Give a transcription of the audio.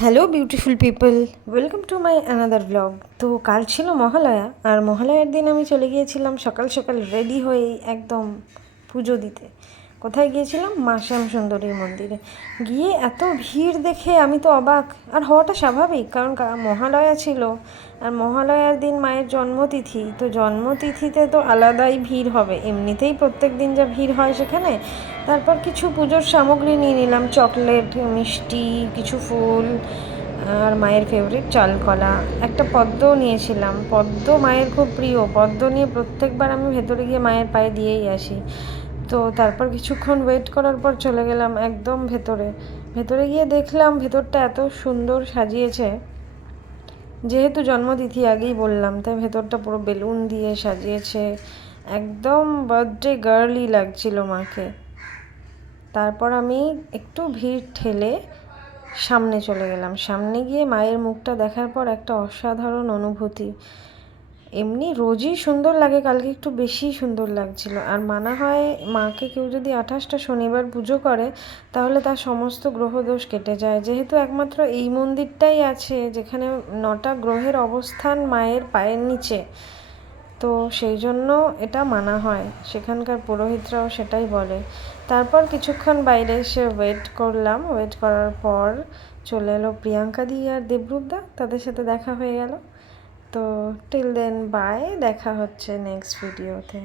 Hello beautiful people, welcome to my another blog. তো কাল ছিল মহালয়া, আর মহালয়ার দিন আমি চলে গিয়েছিলাম সকাল সকাল রেডি হয়ে একদম পুজো দিতে। কোথায় গিয়েছিলাম? মা শ্যাম সুন্দরীর মন্দিরে। গিয়ে এত ভিড় দেখে আমি তো অবাক, আর হওয়াটা স্বাভাবিক, কারণ মহালয়া ছিল, আর মহালয়ার দিন মায়ের জন্মতিথি, তো জন্মতিথিতে তো আলাদাই ভিড় হবে, এমনিতেই প্রত্যেক দিন যা ভিড় হয় সেখানে। তারপর কিছু পুজোর সামগ্রী নিয়ে নিলাম, চকলেট, মিষ্টি, কিছু ফুল, আর মায়ের ফেভারিট চালকলা, একটা পদ্মও নিয়েছিলাম। পদ্ম মায়ের খুব প্রিয়, পদ্ম নিয়ে প্রত্যেকবার আমি ভেতরে গিয়ে মায়ের পায়ে দিয়েই আসি। তো তারপর কিছুক্ষণ ওয়েট করার পর চলে গেলাম একদম ভেতরে। ভেতরে গিয়ে দেখলাম ভেতরটা এত সুন্দর সাজিয়েছে, যেহেতু জন্মতিথি আগেই বললাম, তাই ভেতরটা পুরো বেলুন দিয়ে সাজিয়েছে, একদম বার্থডে গার্লই লাগছিল মাকে। তারপর আমি একটু ভিড় ঠেলে সামনে চলে গেলাম। সামনে গিয়ে মায়ের মুখটা দেখার পর একটা অসাধারণ অনুভূতি। এমনি রোজই সুন্দর লাগে, কালকে একটু বেশি সুন্দর লাগছিল। আর মানা হয় মাকে কেউ যদি 28টা শনিবার পুজো করে তাহলে তার সমস্ত গ্রহদোষ কেটে যায়। যেহেতু একমাত্র এই মন্দিরটাই আছে যেখানে 9টা গ্রহের অবস্থান মায়ের পায়ের নিচে, তো সেই জন্য এটা মানা হয়, সেখানকার পুরোহিতরাও সেটাই বলে। তারপর কিছুক্ষণ বাইরে এসে ওয়েট করলাম, ওয়েট করার পর চলে এলো প্রিয়াঙ্কা দি আর দেবরূপদা, তাদের সাথে দেখা হয়ে গেল। তো টিল দেন বাই, দেখা হচ্ছে নেক্সট ভিডিওতে।